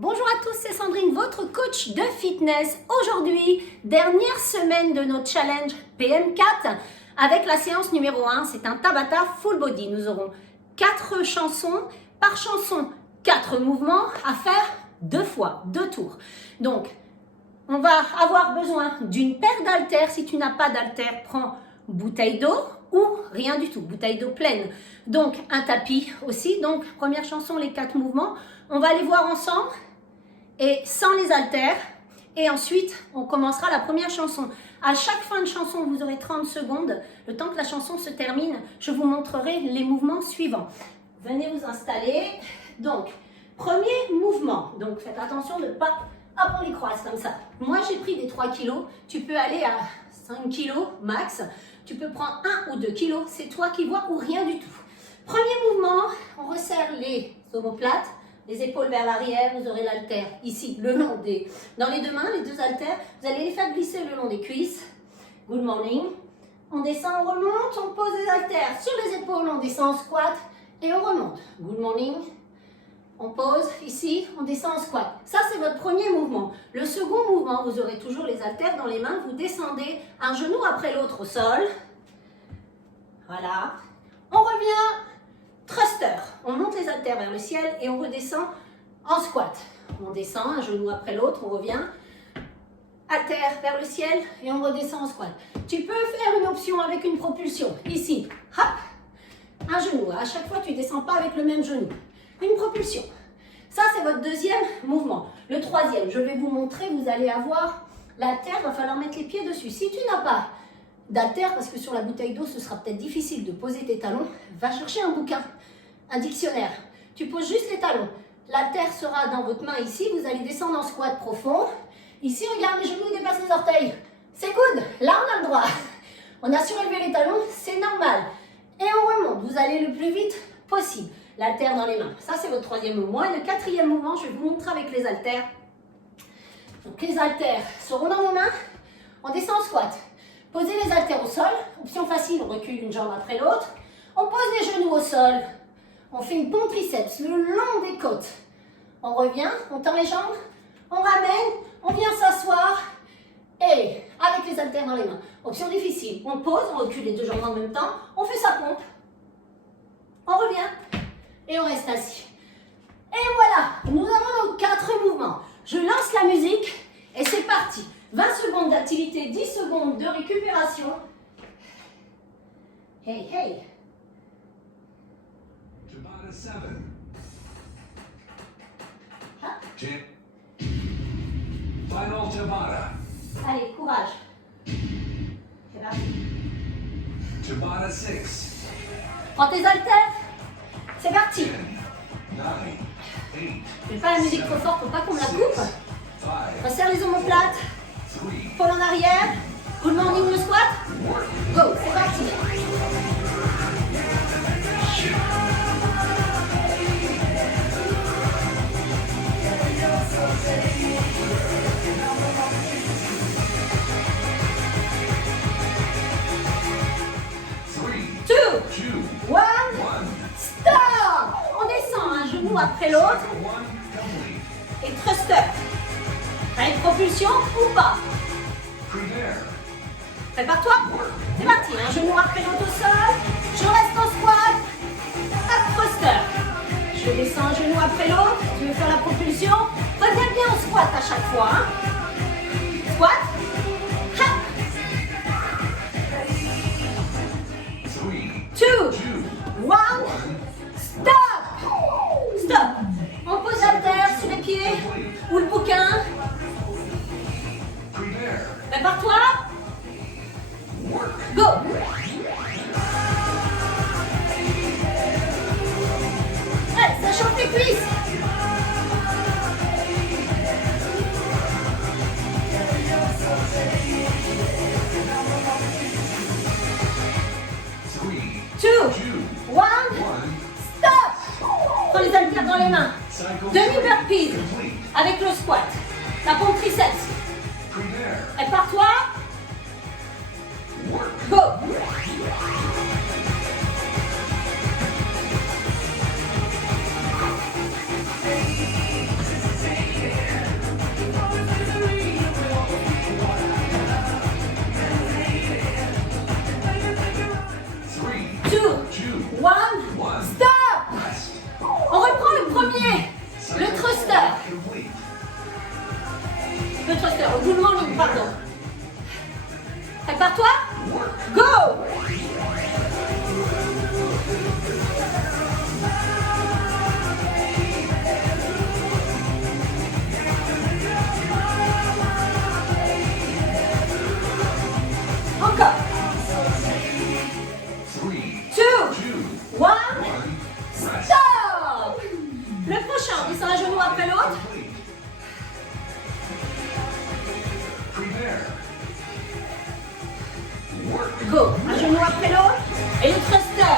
Bonjour à tous, c'est Sandrine, votre coach de fitness. Aujourd'hui, dernière semaine de notre challenge PM4 avec la séance numéro 1. C'est un Tabata full body. Nous aurons 4 chansons, par chanson 4 mouvements à faire 2 fois, 2 tours. Donc, on va avoir besoin d'une paire d'haltères. Si tu n'as pas d'haltères, prends bouteille d'eau ou rien du tout, bouteille d'eau pleine. Donc, un tapis aussi. Donc, première chanson, les 4 mouvements. On va les voir ensemble et sans les haltères. Et ensuite, on commencera la première chanson. À chaque fin de chanson, vous aurez 30 secondes. Le temps que la chanson se termine, je vous montrerai les mouvements suivants. Venez vous installer. Donc, premier mouvement. Donc, faites attention de ne pas... Hop, on les croise comme ça. Moi, j'ai pris des 3 kilos. Tu peux aller à 5 kilos max. Tu peux prendre 1 ou 2 kilos. C'est toi qui vois ou rien du tout. Premier mouvement, on resserre les omoplates. Les épaules vers l'arrière, vous aurez l'haltère ici, le long des... Dans les deux mains, les deux haltères, vous allez les faire glisser le long des cuisses. Good morning. On descend, on remonte, on pose les haltères sur les épaules, on descend en squat et on remonte. Good morning. On pose ici, on descend en squat. Ça, c'est votre premier mouvement. Le second mouvement, vous aurez toujours les haltères dans les mains. Vous descendez un genou après l'autre au sol. Voilà. On revient... Thruster, on monte les haltères vers le ciel et on redescend en squat. On descend un genou après l'autre, on revient. Haltères vers le ciel et on redescend en squat. Tu peux faire une option avec une propulsion. Ici, hop, un genou. À chaque fois, tu ne descends pas avec le même genou. Une propulsion. Ça, c'est votre deuxième mouvement. Le troisième, je vais vous montrer, vous allez avoir l'haltère, il va falloir mettre les pieds dessus. Si tu n'as pas d'haltère, parce que sur la bouteille d'eau, ce sera peut-être difficile de poser tes talons, va chercher un bouquin. Un dictionnaire. Tu poses juste les talons. L'haltère sera dans votre main ici. Vous allez descendre en squat profond. Ici, regarde, les genoux dépassent les orteils. C'est good. Là, on a le droit. On a surélevé les talons. C'est normal. Et on remonte. Vous allez le plus vite possible. L'haltère dans les mains. Ça, c'est votre troisième mouvement. Et le quatrième mouvement, je vais vous montrer avec les haltères. Donc, les haltères seront dans vos mains. On descend en squat. Posez les haltères au sol. Option facile, on recule une jambe après l'autre. On pose les genoux au sol. On fait une pompe triceps le long des côtes. On revient, on tend les jambes, on ramène, on vient s'asseoir et avec les haltères dans les mains. Option difficile, on pose, on recule les deux jambes en même temps, on fait sa pompe, on revient et on reste assis. Et voilà, nous avons nos 4 mouvements. Je lance la musique et c'est parti. 20 secondes d'activité, 10 secondes de récupération. Hey, hey. Tabata 7. Ah. Final Tabata. Allez, courage. C'est parti. Tabata 6. Prends tes haltères. C'est parti. 10, 9, 8, Je fais pas la musique trop forte pour pas qu'on me la coupe. 5, Resserre les omoplates. 3, Pôle en arrière. Good morning le squat. Go, c'est parti. Two, 2, 1, 1. stop. On descend un genou après l'autre. Et thruster. T'as une propulsion ou pas? Prepare. Prépare-toi. C'est parti. Un genou après l'autre au sol. Je reste en squat. Hop, thruster. Je descends un genou après l'autre. Tu veux faire la propulsion? Reviens bien au squat à chaque fois. Hein. Squat. Hop. 3, 2, 2, 1, stop. Stop. On pose la terre sur les pieds ou le bouquin. prepare. Prépare-toi. Work. Go. Allez, ça chauffe les cuisses. Three, 2, 2, 1, 1. stop. Prends les haltères dans les mains. Cycle Demi-burpees complete. avec le squat. La pompe triceps. Prepare. Prépare-toi. Work. Go. 1, stop. On reprend le premier, le thruster. Complete. Le thruster, le roulement ligne, pardon. Prépare-toi. Work. Go. Encore. 3, 2, 2, 1, 1. Rest. stop. Le prochain, on descend un genou après l'autre. Complete. Prepare. Work. Go. Un genou après l'autre. Et le thruster.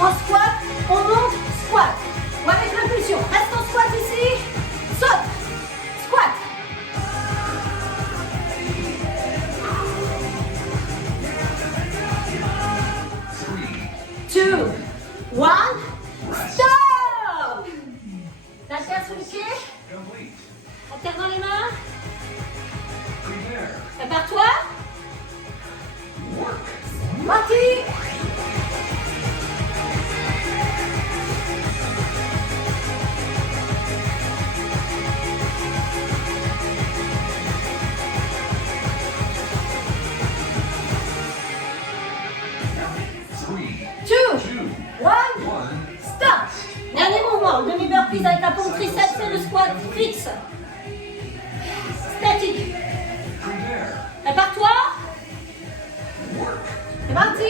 En squat, on monte, squat. Ou avec l'impulsion. Reste en squat ici. Saute. Squat. 2, 1, stop. La terre sous le pied. Complete. La terre dans les mains. Prepare. Prépare-toi. Work. Parti. Three, 2, 2, 1, 1. stop. Dernier mouvement. Demi-burpees avec la pompe triceps et le squat fixe. Statique. Prepare. Prépare-toi. Work. C'est parti.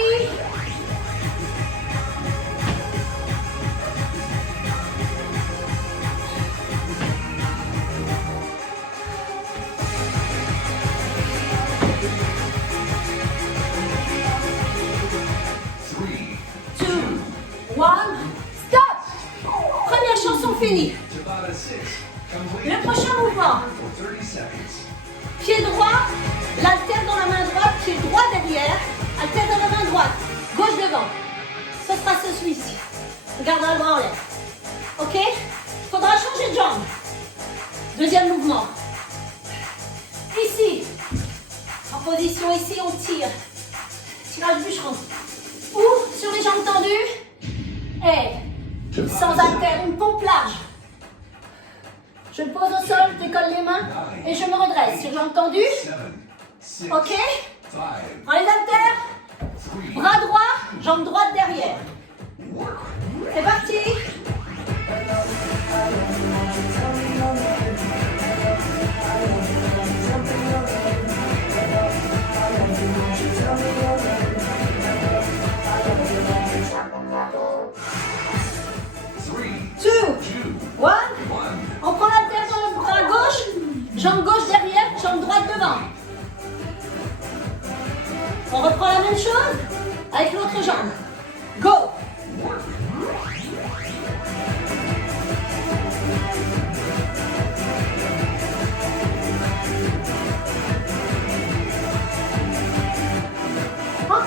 Three, 2, 1, stop. Première chanson finie. Tabata 6. Complete. Le prochain mouvement. For 30 seconds. Pied droit, l'haltère dans la main droite, pied droit derrière, haltère dans la main droite, gauche devant. Ce sera celui-ci. On gardera le bras en l'air. Ok? Faudra changer de jambe. Deuxième mouvement. Ici. En position ici, on tire. Tirage bûcheron. Ou sur les jambes tendues. Et sans haltère, une pompe large. Je me pose au sol, je décolle les mains et je me redresse. Sur jambes tendues. 7, 6, Ok? 5, Prends les haltères. 3. Bras droit, jambe droite derrière. Work. C'est parti. Three, 2, 2, 1. 1. On prend l'haltère dans le bras gauche, jambe gauche derrière, jambe droite devant. On reprend la même chose avec l'autre jambe. Go. Work. Encore.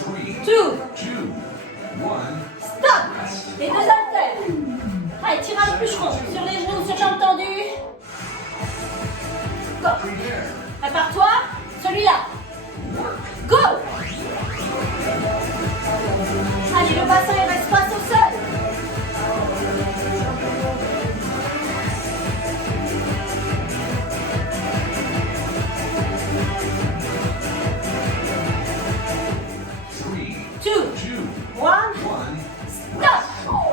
3, 2, 2, 1. stop. Les deux haltères. Allez, tirage bûcheron. Sur les genoux, sur jambes tendues. Go. Prepare. Prépare-toi. Celui-là. Work. Go. Allez, le bassin il reste face au sol. Three, 2, 2, 1, 1. stop.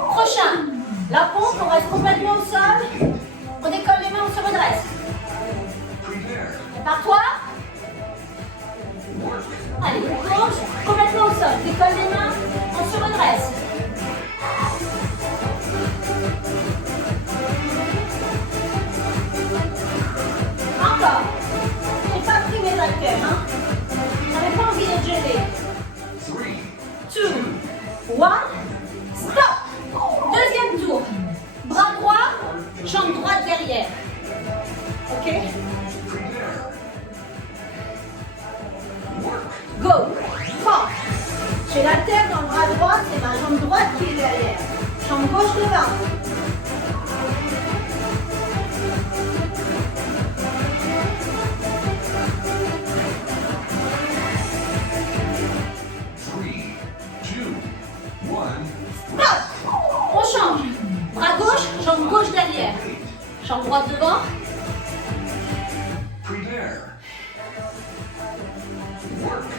Prochain. La pompe, on reste complètement au sol. On décolle les mains, on se redresse. Prepare. Prépare-toi. Work. Allez, on plonge complètement au sol. Décolle les mains, on se redresse. Encore. J'ai pas pris mes haltères, hein. J'avais pas envie d'être gênée. 3, 2, 1, stop. Deuxième tour. Bras droit, jambe droite derrière. Ok? prepare. Work. Go. Prends. J'ai l'haltère dans le bras droit, c'est ma jambe droite qui est derrière. Jambe gauche devant.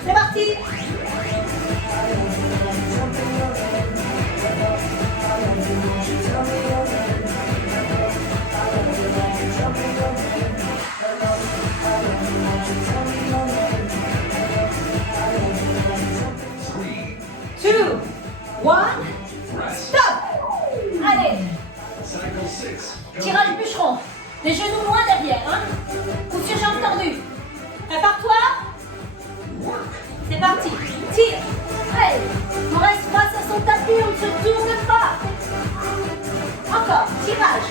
C'est parti. Three. 2, 1, Rest. stop. Allez, Cycle 6. tirage bûcheron. Les genoux loin derrière. Hein. Coup sur jambe tendue. Prépare-toi. Work. C'est parti. Tire. Allez, on reste face à son tapis, on ne se tourne pas. Encore, tirage.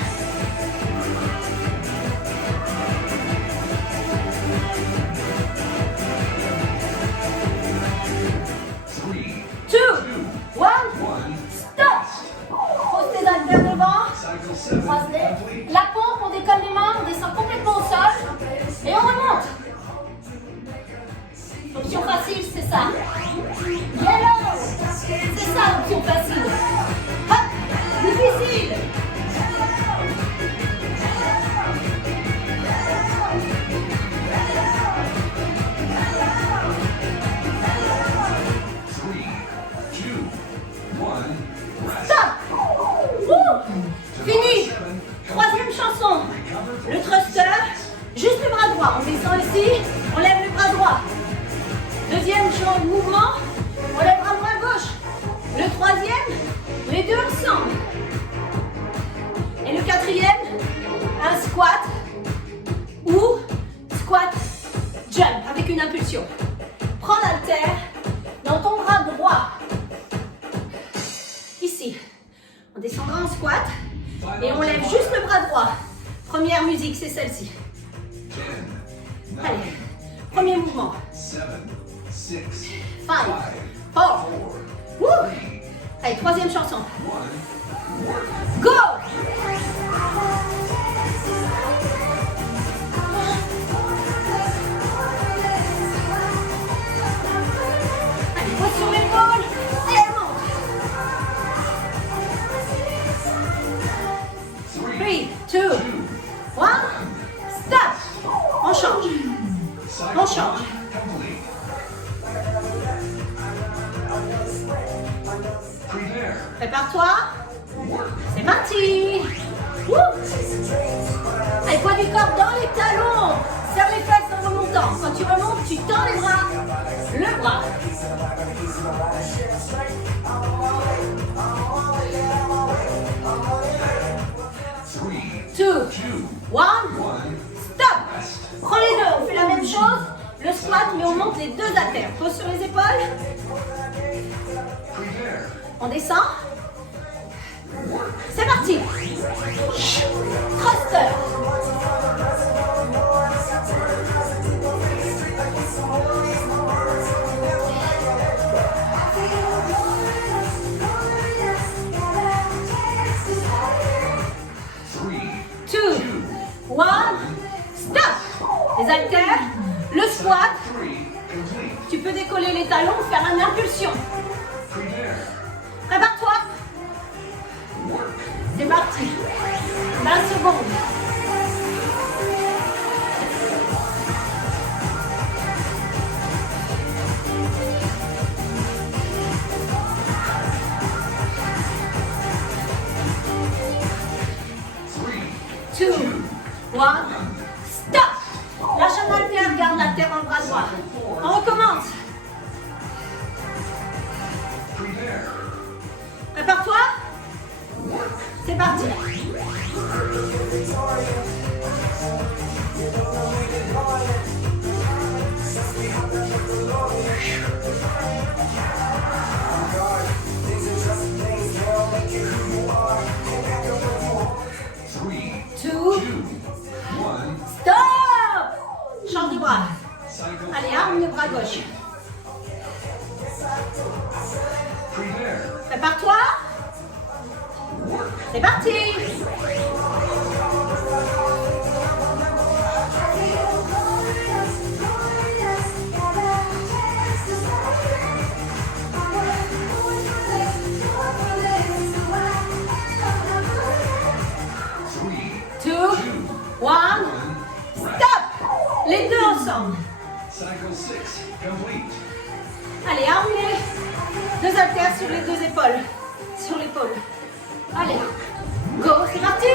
Three. 2, 1, 1. stop. Pose tes haltères devant. Cycle 7. Croise-les. Complete. La pompe, on décolle les mains, on descend complètement au sol. Et on remonte. Option facile, c'est ça. Yellow. C'est ça, option facile. Hop, difficile. Three. 2. 1. Rest. Stop. Wouh. Fini. 7. Troisième chanson. Recover for Le thruster, juste le bras droit. On descend ici, on lève le bras droit. Deuxième mouvement, on lève le bras gauche. Le troisième, les deux ensemble. Et le quatrième, un squat ou squat jump avec une impulsion. Prends l'haltère dans ton bras droit. Ici, on descendra en squat et on lève juste le bras droit. Première musique, c'est celle-ci. 10. 9. Allez, premier mouvement. 7. 6. 5, 5. 4, 4. wouh. 3. Allez, troisième chanson. 1. Work. Go! Allez, pose sur l'épaule et elle monte. 3, 2, 1, stop. On change. Cycle On change. 1 complete. Prepare. Prépare-toi. Work. C'est parti. Wouh. Allez, poids du corps dans les talons. Serre les fesses en remontant. Quand tu remontes, tu tends les bras. Le bras. Three. 2, 2. 1, 1. stop. Rest. Prends les deux, on fait la même chose. Le squat, mais on monte les deux haltères. Pose sur les épaules. Prepare. On descend. Work. C'est parti. Thruster. Three. 2, 1, stop. Les haltères. Le squat. 3. Complete. Tu peux décoller les talons, faire une impulsion. Prepare. Prépare-toi. Work. C'est parti. 20 secondes. Three. 2, 1, stop. Lâche un haltère, garde la terre en bras droit. On recommence. Prepare. Prépare-toi. Work. C'est parti. Three. 2, 2. 1. stop. Change de bras. Cycle. Allez, arme le bras gauche. Prepare. Prépare-toi. Work. C'est parti. Three. 2, 1, stop. Les deux ensemble. Cycle Cycle 6 complete. Allez, armez deux haltères sur les deux épaules. Sur l'épaule. Allez, go, c'est parti!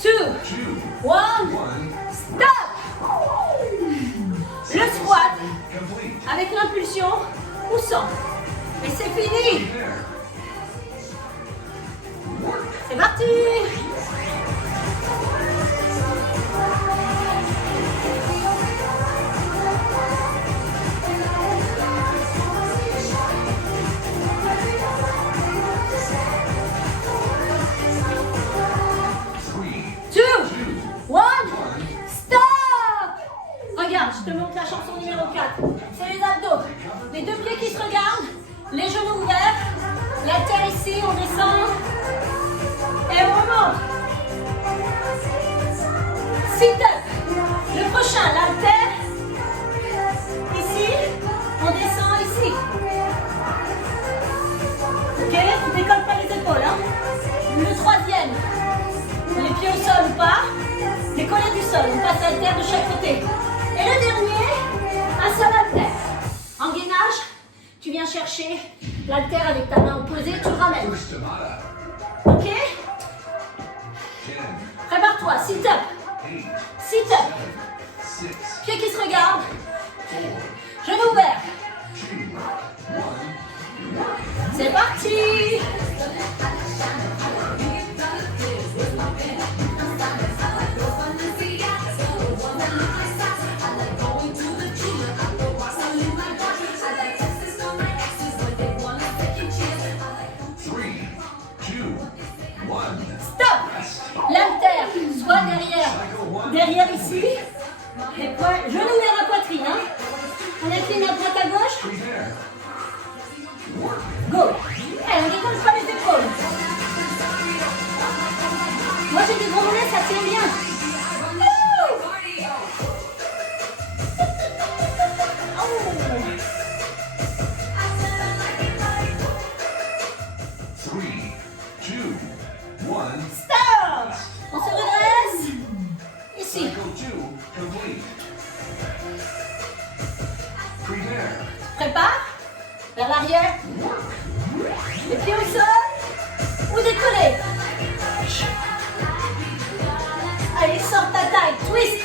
2, 1, stop! Le squat avec l'impulsion ou sans. Et c'est fini! C'est parti! Regarde, je te montre la chanson numéro 4. C'est les abdos. Les deux pieds qui se regardent, les genoux ouverts, la terre ici, on descend et on remonte. Sit-up. Le prochain, l'haltère. Ici, on descend ici. Ok, tu décolles pas les épaules. Hein. Le troisième, les pieds au sol ou pas, décoller du sol. On passe l'haltère de chaque côté. Et le dernier, un seul haltère. En gainage, tu viens chercher l'haltère avec ta main opposée, tu le ramènes. Ok? Prépare-toi, sit up. Sit up. Pieds qui se regardent. Genoux ouverts. C'est parti! L'haltère, soit derrière ici, les genoux vers la poitrine. Hein. On incline à droite à gauche. Go. Allez, on décolle pas les épaules. Moi j'ai des gros mollets, ça tient bien. On se redresse. Ici. Prépare. Vers l'arrière. Les pieds au sol. Ou décoller. Allez, sors ta taille. Twist.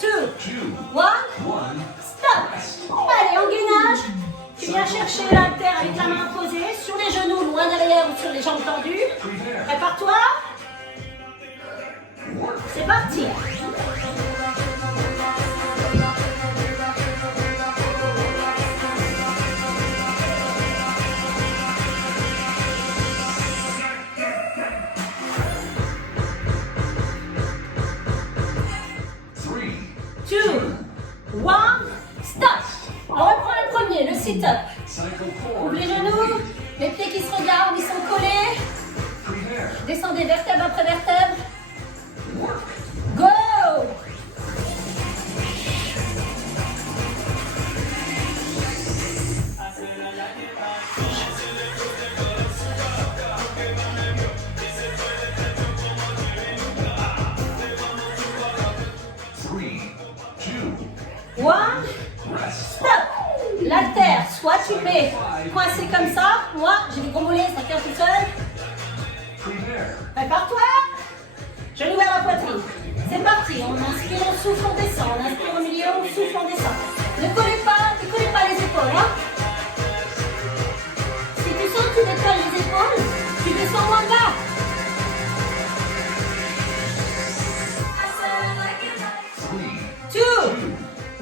2, 1, stop. Allez, en gainage, tu viens chercher l'haltère avec la main posée, sur les genoux, loin derrière ou sur les jambes tendues. Prépare-toi. C'est parti. On reprend le premier, le sit-up. Ouvre les genoux, les pieds qui se regardent, ils sont collés. Descendez vertèbre après vertèbre. Go! Stop. L'haltère, soit tu mets coincé comme ça. Moi, j'ai des gros mollets, ça tient tout seul. Prépare-toi. Genoux vers la poitrine. C'est parti. On inspire, on souffle, on descend. On inspire au milieu, on souffle, on descend. Ne collez pas les épaules. Hein. Si tu sens que tu décolles les épaules, tu descends moins bas. Two,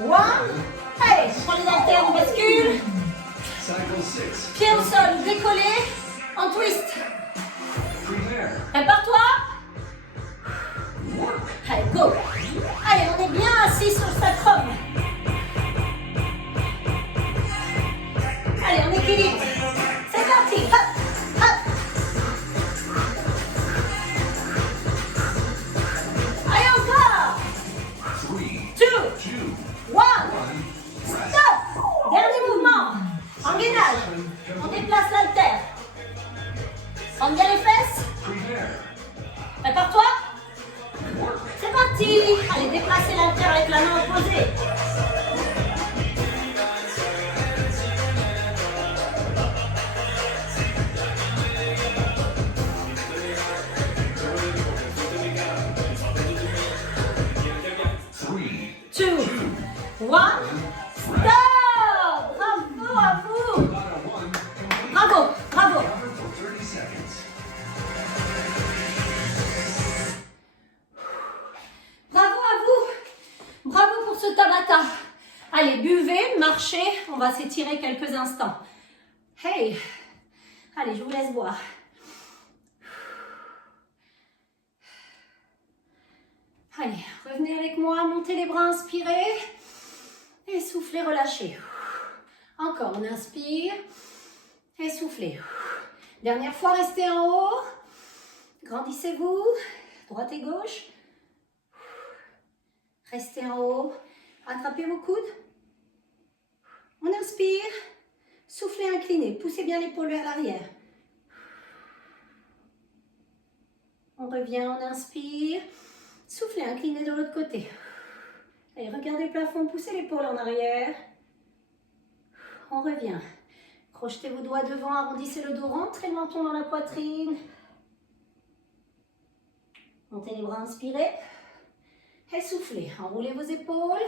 one. Allez, on prend les haltères, on bascule. Pied au sol, décollé, en twist. Prépare-toi. Allez, go. Allez, on est bien assis sur le sacrum. Allez, on équilibre. C'est parti. Hop, hop. fesses. Prepare. Prépare-toi. Work. C'est parti. Allez, déplacez l'haltère avec la main opposée. Three. 2, 1, Rest. stop. Bravo à vous. Tabata 1 complete. Bravo, bravo. Cover for 30 seconds. Bravo à vous. Bravo pour ce Tabata. Allez, buvez, marchez. On va s'étirer quelques instants. Hey. Allez, je vous laisse boire. Allez, revenez avec moi, montez les bras, inspirez. Et soufflez, relâchez. Encore, on inspire. Et soufflez. Dernière fois, restez en haut. Grandissez-vous. Droite et gauche. Restez en haut. Attrapez vos coudes. On inspire. Soufflez, inclinez. Poussez bien l'épaule vers l'arrière. On revient, on inspire. Soufflez, inclinez de l'autre côté. Allez, regardez le plafond, poussez l'épaule en arrière. On revient. Crochetez vos doigts devant, arrondissez le dos, rentrez le menton dans la poitrine. Montez les bras, inspirez. Et soufflez, enroulez vos épaules.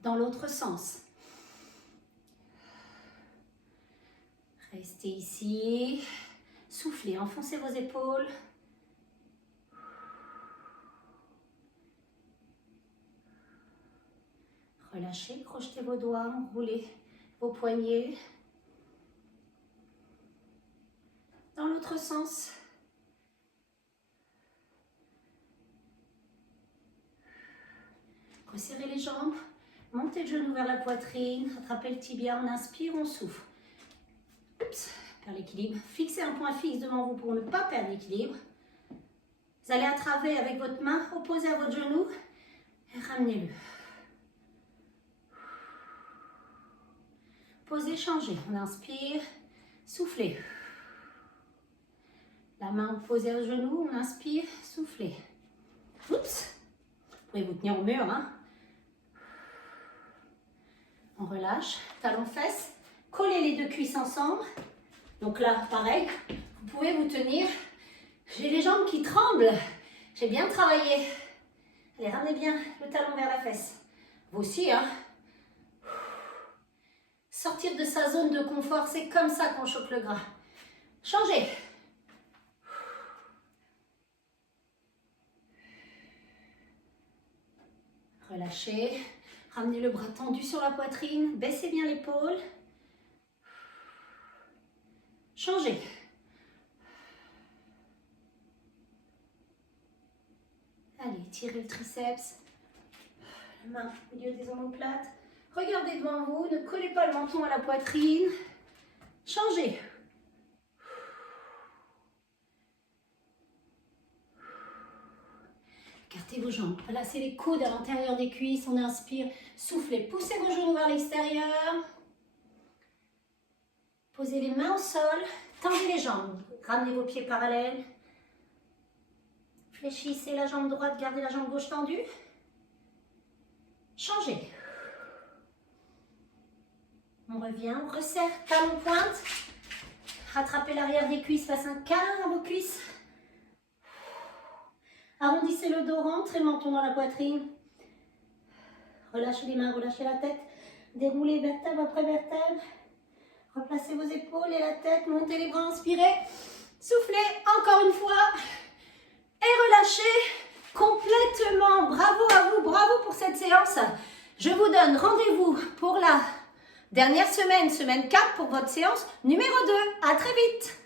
Dans l'autre sens. Restez ici. Soufflez, enfoncez vos épaules. Relâchez, crochetez vos doigts, enroulez vos poignets. Dans l'autre sens. Resserrez les jambes, montez le genou vers la poitrine, attrapez le tibia, on inspire, on souffle. Oups, perd l'équilibre. Fixez un point fixe devant vous pour ne pas perdre l'équilibre. Vous allez attraper avec votre main, opposée à votre genou et ramenez-le. Posez, changez. On inspire, soufflez. La main opposée au genou, on inspire, soufflez. Oups, vous pouvez vous tenir au mur, hein. On relâche, talons fesses, collez les deux cuisses ensemble. Donc là, pareil, vous pouvez vous tenir. J'ai les jambes qui tremblent. J'ai bien travaillé. Allez, ramenez bien le talon vers la fesse. Vous aussi, hein. Sortir de sa zone de confort, c'est comme ça qu'on choque le gras. Changez. Relâchez. Ramenez le bras tendu sur la poitrine. Baissez bien l'épaule. Changez. Allez, tirez le triceps. La main au milieu des omoplates. Regardez devant vous. Ne collez pas le menton à la poitrine. Changez. Écartez vos jambes. Placez les coudes à l'intérieur des cuisses. On inspire. Soufflez. Poussez vos genoux vers l'extérieur. Posez les mains au sol. Tendez les jambes. Ramenez vos pieds parallèles. Fléchissez la jambe droite. Gardez la jambe gauche tendue. Changez. On revient. On resserre. Talon pointe. Rattrapez l'arrière des cuisses. Fasse un câlin à vos cuisses. Arrondissez le dos, rentrez le menton dans la poitrine. Relâchez les mains, relâchez la tête. Déroulez vertèbre après vertèbre. Replacez vos épaules et la tête. Montez les bras, inspirez. Soufflez encore une fois. Et relâchez complètement. Bravo à vous, bravo pour cette séance. Je vous donne rendez-vous pour la dernière semaine, semaine 4 pour votre séance numéro 2. À très vite.